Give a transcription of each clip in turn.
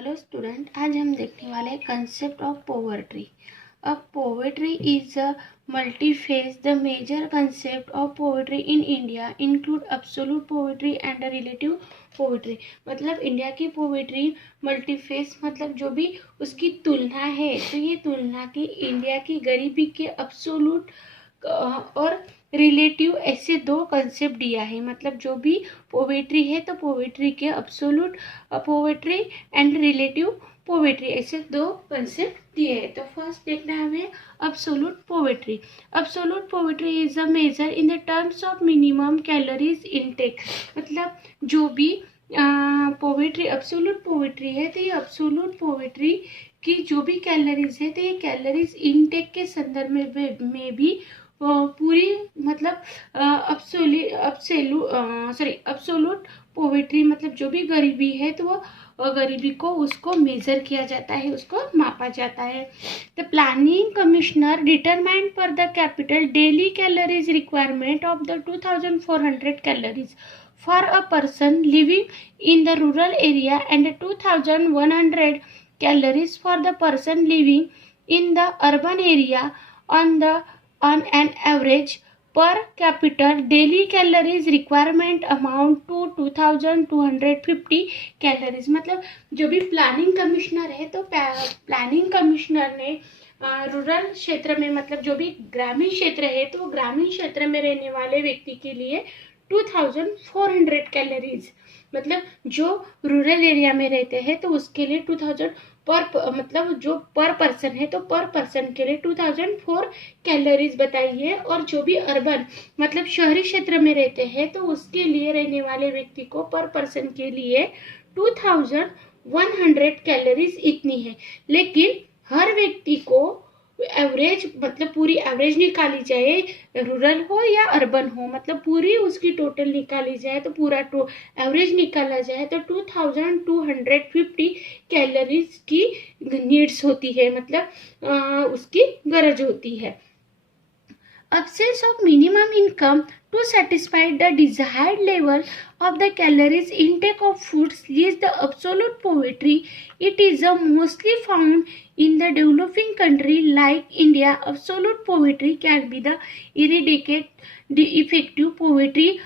Hello student, आज हम देखने वाले हैं कंसेप्ट ऑफ पोवर्ट्री। अब poverty is a multiphase. The major concept of poverty in India include absolute poverty and relative poverty. मतलब India की पोवर्ट्री मल्टीफेज, मतलब जो भी उसकी तुलना है, तो ये तुलना की इंडिया की गरीबी के एब्सोल्यूट और रिलेटिव ऐसे दो कंसेप्ट दिया है। मतलब जो भी पोवर्ट्री है तो पोवर्ट्री के एब्सोल्यूट पोवर्ट्री एंड रिलेटिव पोवर्ट्री ऐसे दो कंसेप्ट दिए हैं। तो फर्स्ट देखना है हमें absolute poverty. Absolute poverty is a major in the terms of minimum calories intake. मतलब जो भी पोवर्ट्री एब्सोल्यूट पोवर्ट्री है तो ये एब्सोल्यूट पोवर्ट्री की जो भी कैलोरीज है तो ये कैलोरीज इनटेक के संदर्भ में भी पूरी मतलब एब्सोल्यूट पोवर्ट्री मतलब जो भी गरीबी है तो वो गरीबी को उसको मेजर किया जाता है, उसको मापा जाता है। द प्लानिंग कमिश्नर डिटरमाइंड पर the capital daily calories requirement of the 2400 calories for a person living in the rural area and 2100 calories for the person living in the urban area on an average per capita daily calories requirement amount to 2250 calories. मतलब जो भी planning commissioner है तो planning commissioner ने rural क्षेत्र में, मतलब जो भी ग्रामीण क्षेत्र है तो ग्रामीण क्षेत्र में रहने वाले व्यक्ति के लिए 2400 कैलोरीज, मतलब जो रूरल एरिया में रहते हैं तो उसके लिए 2000 मतलब जो पर पर्सन है तो पर पर्सन के लिए 2004 कैलोरीज बताइए। और जो भी अर्बन मतलब शहरी क्षेत्र में रहते हैं तो उसके लिए रहने वाले व्यक्ति को पर पर्सन के लिए 2100 कैलोरीज इतनी है। लेकिन हर व्यक्ति को एवरेज, मतलब पूरी एवरेज निकाली जाए, रूरल हो या अर्बन हो, मतलब पूरी उसकी टोटल निकाली जाए तो पूरा एवरेज निकाला जाए तो 2250 कैलोरीज की नीड्स होती है, मतलब उसकी गरज होती है। Absence of minimum income to satisfy the desired level of the calories intake of foods leads the absolute poverty. It is mostly found in the developing country like India. Absolute poverty can be the eradicate the effective poverty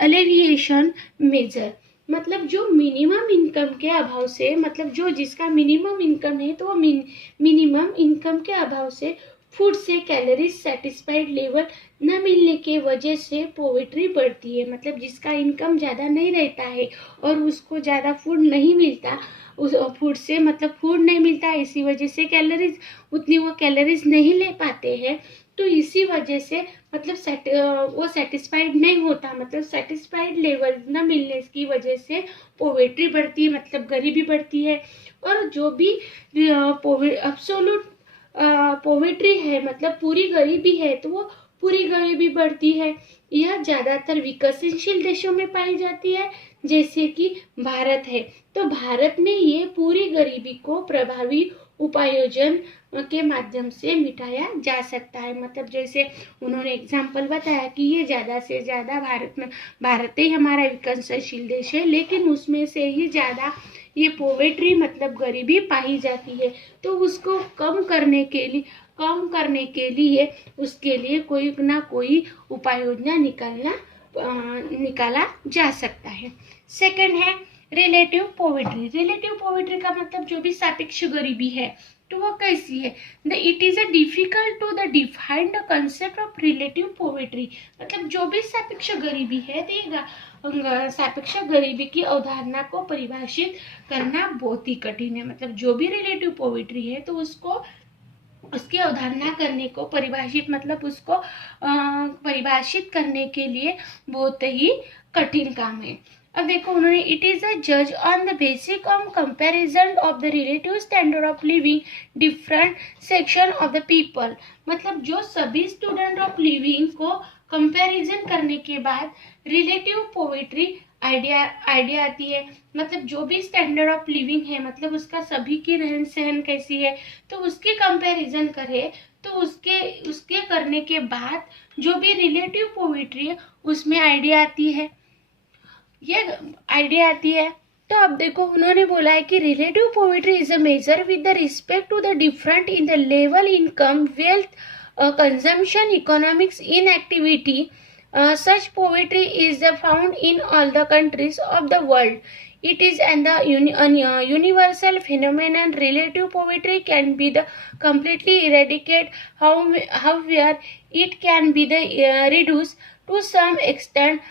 alleviation measure। मतलब जो minimum income के अभाव से, मतलब जो जिसका minimum income है तो वो मिनिमम इनकम के अभाव से फूड से कैलोरीज सेटिस्फाइड लेवल न मिलने के वजह से पोवर्ट्री बढ़ती है। मतलब जिसका इनकम ज़्यादा नहीं रहता है और उसको ज़्यादा फूड नहीं मिलता, उस फूड से मतलब फूड नहीं मिलता, इसी वजह से कैलोरीज उतनी वो कैलोरीज नहीं ले पाते हैं। तो इसी वजह से मतलब वो सेटिस्फाइड नहीं होता, मतलब सेटिस्फाइड लेवल न मिलने की वजह से पोवर्ट्री बढ़ती है, मतलब गरीबी बढ़ती है। और जो भी एब्सोल्यूट पोवर्ट्री है, मतलब पूरी गरीबी है, तो वो पूरी गरीबी बढ़ती है। यह ज़्यादातर विकसनशील देशों में पाई जाती है, जैसे कि भारत है। तो भारत में ये पूरी गरीबी को प्रभावी उपायोजन के माध्यम से मिटाया जा सकता है। मतलब जैसे उन्होंने एग्जाम्पल बताया कि ये ज़्यादा से ज़्यादा भारत ही हमारा विकसनशील देश है, लेकिन उसमें से ही ज़्यादा ये पोवर्ट्री मतलब गरीबी पाई जाती है। तो उसको कम करने के लिए उसके लिए कोई ना कोई उपाय योजना निकाला जा सकता है। सेकंड है रिलेटिव पोवर्ट्री। रिलेटिव पोवर्ट्री का मतलब जो भी सापेक्ष गरीबी है तो वो कैसी है। It is a difficult to the define the concept of relative poverty. मतलब जो भी सापेक्ष गरीबी है तो सापेक्ष गरीबी की अवधारणा को परिभाषित करना बहुत ही कठिन है। मतलब जो भी रिलेटिव पोवर्ट्री है तो उसकी अवधारणा करने को परिभाषित करने के लिए बहुत ही कठिन काम है। अब देखो उन्होंने इट इज अ जज on the basic on comparison of the relative standard of living different section of the people. मतलब जो सभी स्टूडेंट ऑफ लिविंग को कंपैरिजन करने के बाद रिलेटिव पोवर्ट्री आइडिया आती है। मतलब जो भी स्टैंडर्ड ऑफ लिविंग है, मतलब उसका सभी की रहन सहन कैसी है, तो उसकी कंपैरिजन करे तो उसके करने के बाद जो भी रिलेटिव पोवर्ट्री है उसमें आइडिया आती है। तो अब देखो उन्होंने बोला है कि relative poverty is a measure with the respect to the different in the level income wealth consumption economics in activity such poverty is found in all the countries of the world. It is universal phenomenon. Relative poverty can be the completely eradicated. However, it can be the reduced to some extent.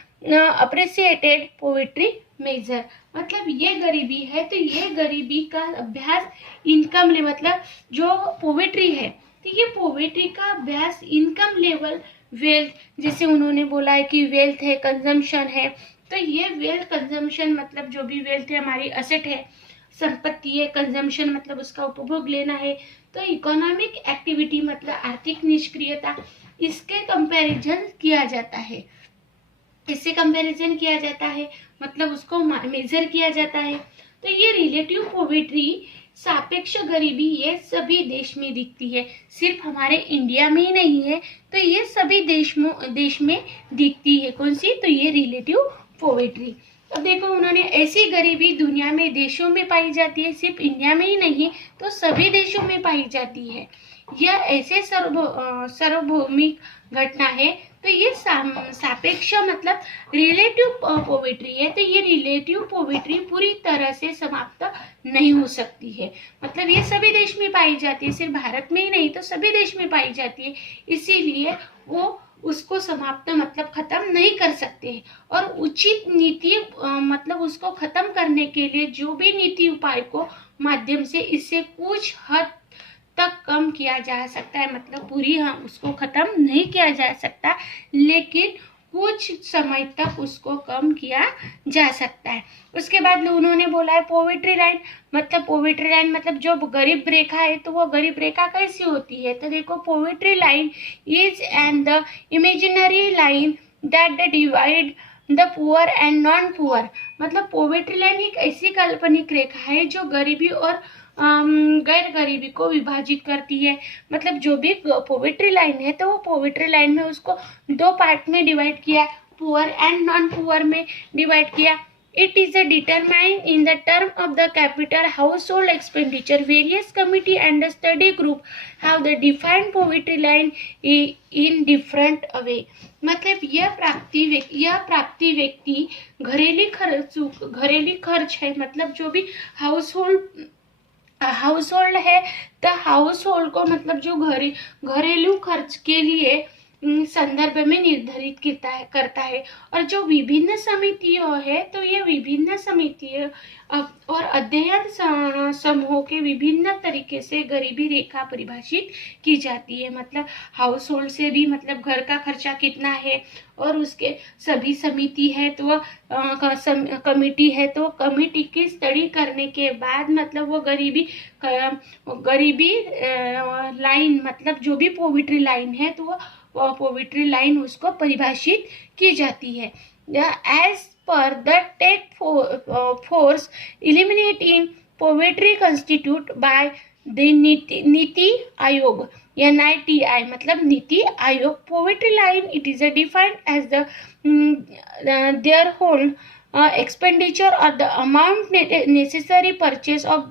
Appreciated poverty measure. मतलब ये गरीबी है तो ये गरीबी का अभ्यास income ले मतलब जो पोवर्टी है तो ये पोवर्टी का अभ्यास इनकम लेवल वेल्थ, जैसे उन्होंने बोला है कि वेल्थ है कंजम्पशन है, तो ये वेल्थ कंजम्पशन मतलब जो भी वेल्थ है हमारी असेट है संपत्ति है, कंजम्पशन मतलब उसका उपभोग लेना है, तो इकोनॉमिक एक्टिविटी मतलब आर्थिक निष्क्रियता, इसके कंपैरिजन किया जाता है। इससे कंपैरिजन किया जाता है मतलब उसको मेजर किया जाता है। तो ये रिलेटिव पॉवर्टी सापेक्ष गरीबी ये सभी देश में दिखती है, सिर्फ हमारे इंडिया में ही नहीं है, तो ये सभी देश में दिखती है। कौन सी? तो ये रिलेटिव पॉवर्टी। अब देखो उन्होंने ऐसी गरीबी दुनिया में देशों में पाई जाती है, सिर्फ इंडिया में ही नहीं तो सभी देशों में पाई जाती है। यह ऐसे सार्वभौमिक घटना है, तो ये सापेक्ष मतलब रिलेटिव पॉवर्टी है, तो ये रिलेटिव पॉवर्टी पूरी तरह से समाप्त नहीं हो सकती है। मतलब ये सभी देश में पाई जाती है, सिर्फ भारत में ही नहीं तो सभी देश में पाई जाती है, इसीलिए वो उसको समाप्त मतलब खत्म नहीं कर सकते हैं। और उचित नीति मतलब उसको खत्म करने के लिए जो भी नीति उपाय को माध्यम से इससे कुछ हद तक कम किया जा सकता है, मतलब पूरी हम उसको खत्म नहीं किया जा सकता, लेकिन कुछ समय तक उसको कम किया जा सकता है। उसके बाद उन्होंने बोला है पॉवर्टी लाइन मतलब जो गरीब रेखा है, तो वो गरीब रेखा कैसी होती है? तो देखो poverty line is and the imaginary line that divide the poor and non poor. मतलब पॉवर्टी लाइन एक ऐसी काल्पनिक रेखा है जो गरीबी और गैर गरीबी को विभाजित करती है। मतलब जो भी पॉवर्टी लाइन है तो वो पॉवर्टी लाइन में उसको दो पार्ट में डिवाइड किया, पुअर एंड नॉन पुअर में डिवाइड किया। It is determined in the term of the capital household expenditure. Various committee and the study group have the defined poverty line in different way. मतलब यह प्राप्ति व्यक्ति घरेलू खर्च है, मतलब जो भी हाउसहोल्ड है तो हाउसहोल्ड को मतलब जो घरेलू खर्च के लिए संदर्भ में निर्धारित करता है। और जो विभिन्न समितियों है तो ये विभिन्न समितियों और अध्ययन समूहों के विभिन्न तरीके से गरीबी रेखा परिभाषित की जाती है। मतलब हाउस होल्ड से भी मतलब घर का खर्चा कितना है, और उसके सभी समिति है तो कमिटी है तो कमिटी की स्टडी करने के बाद मतलब वो गरीबी लाइन मतलब जो भी पॉवर्टी लाइन है तो वो पॉवर्टी लाइन उसको परिभाषित की जाती है। As per the task force eliminating poverty constitute by the NITI Aayog NITI मतलब NITI Aayog. Poverty line it is defined as the threshold expenditure or the amount necessary purchase of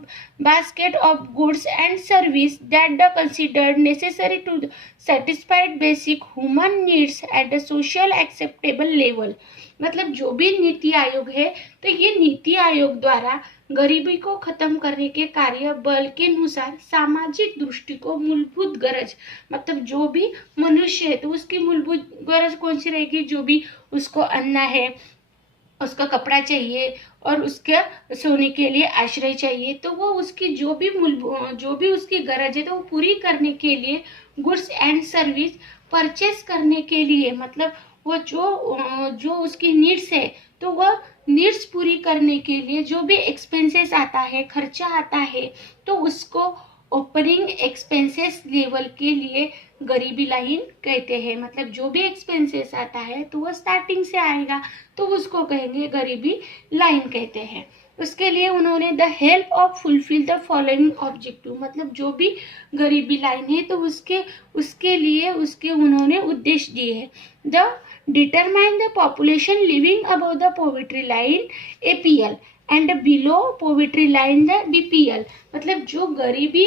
basket of goods and service that are considered necessary to satisfy basic human needs at the social acceptable level। मतलब जो भी नीति आयोग है तो ये नीति आयोग द्वारा गरीबी को खत्म करने के कार्य बल के अनुसार सामाजिक दृष्टि को मूलभूत गरज मतलब जो भी मनुष्य है तो उसकी मूलभूत गरज कौन सी रहेगी? जो भी उसको अन्न है, उसका कपड़ा चाहिए और उसके सोने के लिए आश्रय चाहिए, तो वो उसकी जो भी उसकी गरज है तो वो पूरी करने के लिए गुड्स एंड सर्विस परचेस करने के लिए मतलब वो जो उसकी नीड्स है तो वह नीड्स पूरी करने के लिए जो भी एक्सपेंसेस आता है, खर्चा आता है, तो उसको ओपनिंग एक्सपेंसेस लेवल के लिए गरीबी लाइन कहते हैं। मतलब जो भी एक्सपेंसेस आता है तो वो स्टार्टिंग से आएगा तो उसको कहेंगे गरीबी लाइन कहते हैं। उसके लिए उन्होंने the help of fulfil the following objective मतलब जो भी गरीबी लाइन है तो उसके लिए उन्होंने उद्देश्य दिए हैं। The determine the population living above the poverty line APL and below poverty line the BPL, मतलब जो गरीबी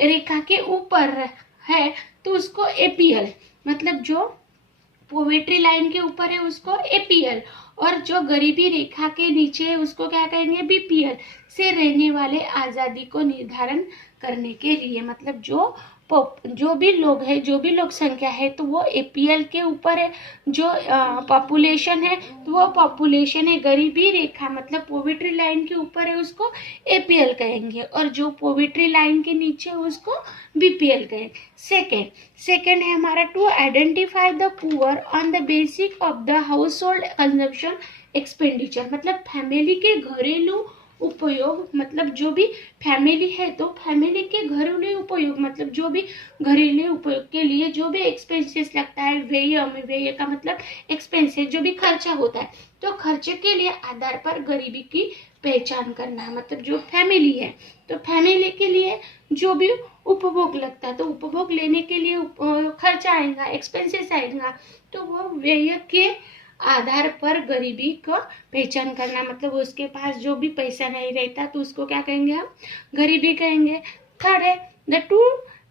रेखा के ऊपर है तो उसको एपीएल, मतलब जो पॉवर्टी लाइन के ऊपर है उसको एपीएल, और जो गरीबी रेखा के नीचे है उसको क्या कहेंगे, बीपीएल से रहने वाले आजादी को निर्धारण करने के लिए, मतलब जो भी लोग है, जो भी लोग संख्या है तो वो एपीएल के ऊपर है, जो पॉपुलेशन है तो वो पॉपुलेशन है गरीबी रेखा मतलब पॉवर्टी लाइन के ऊपर है उसको एपीएल कहेंगे, और जो पॉवर्टी लाइन के नीचे है उसको बीपीएल कहेंगे। सेकेंड है हमारा to identify the poor on the basic of the household consumption expenditure, मतलब फैमिली के घरेलू उपयोग, मतलब जो भी फैमिली है तो फैमिली के घरेलू उपयोग, मतलब जो भी घरेलू उपयोग के लिए जो भी एक्सपेंसेस लगता है, व्यय का मतलब एक्सपेंसेस, जो भी खर्चा होता है, तो खर्चे के लिए आधार पर गरीबी की पहचान करना, मतलब जो फैमिली है तो फैमिली के लिए जो भी उपभोग लगता है तो उपभोग लेने के लिए खर्चा आएगा, एक्सपेंसेस आएगा, तो वो व्यय के आधार पर गरीबी का पहचान करना, मतलब उसके पास जो भी पैसा नहीं रहता तो उसको क्या कहेंगे, हम गरीबी कहेंगे। थर्ड है the to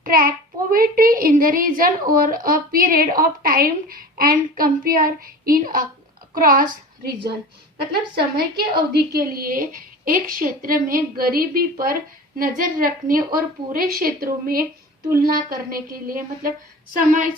track poverty in the region और a period of time and compare in across region, मतलब समय के अवधि के लिए एक क्षेत्र में गरीबी पर नजर रखने और पूरे क्षेत्रों में तुलना करने के लिए, मतलब समय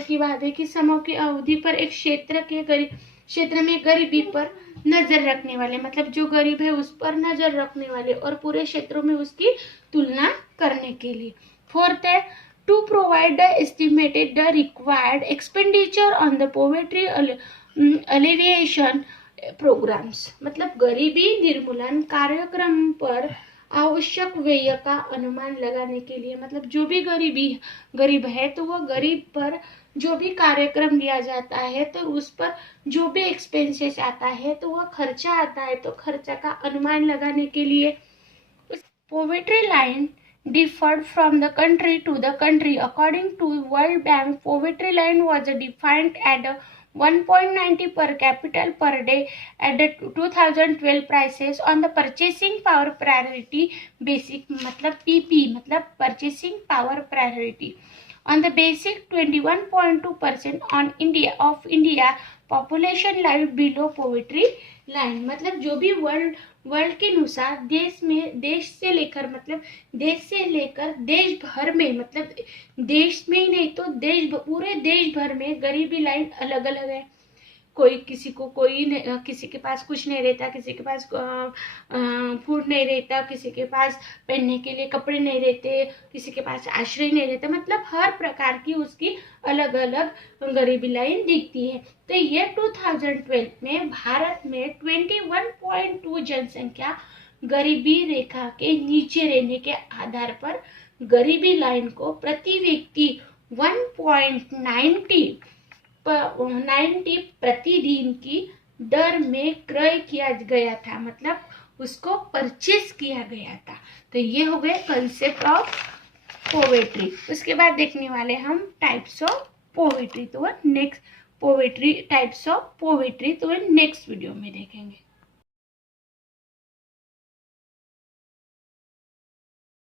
की बात है कि समय की अवधि पर एक क्षेत्र में गरीबी पर नजर रखने वाले, मतलब जो गरीब है उस पर नजर रखने वाले और पूरे क्षेत्रों में उसकी तुलना करने के लिए। फोर्थ है to provide the estimated the required expenditure on the poverty alleviation programmes, मतलब गरीबी निर्मूलन कार्यक्रम पर आवश्यक व्यय का अनुमान लगाने के लिए, मतलब जो भी गरीब है तो वो गरीब पर जो भी कार्यक्रम लिया जाता है तो उस पर जो भी एक्सपेंसेस आता है तो वह खर्चा आता है, तो खर्चा का अनुमान लगाने के लिए। Poverty line differed from the country to the country. According to World Bank, poverty line was defined at 1.90 per capita per day at the 2012 prices on the purchasing power priority basic, मतलब PP मतलब purchasing power priority on the basic 21.2% on India population live below poverty line, मतलब जो भी world के अनुसार देश से लेकर देश भर में, मतलब देश में ही नहीं तो पूरे देश भर में गरीबी लाइन अलग अलग है। किसी के पास कुछ नहीं रहता, किसी के पास फूड नहीं रहता, किसी के पास पहनने के लिए कपड़े नहीं रहते, किसी के पास आश्रय नहीं रहता, मतलब हर प्रकार की उसकी अलग अलग गरीबी लाइन दिखती है। तो ये 2012 में भारत में 21.2 जनसंख्या गरीबी रेखा के नीचे रहने के आधार पर गरीबी लाइन को प्रति व्यक्ति 1.90 प्रतिदिन की दर में क्रय किया गया था, मतलब उसको परचेस किया गया था। तो ये हो गए कंसेप्ट ऑफ पॉवर्टी। उसके बाद देखने वाले हम टाइप्स ऑफ पॉवर्टी, तो नेक्स्ट टाइप्स ऑफ पॉवर्टी तो नेक्स्ट वीडियो में देखेंगे।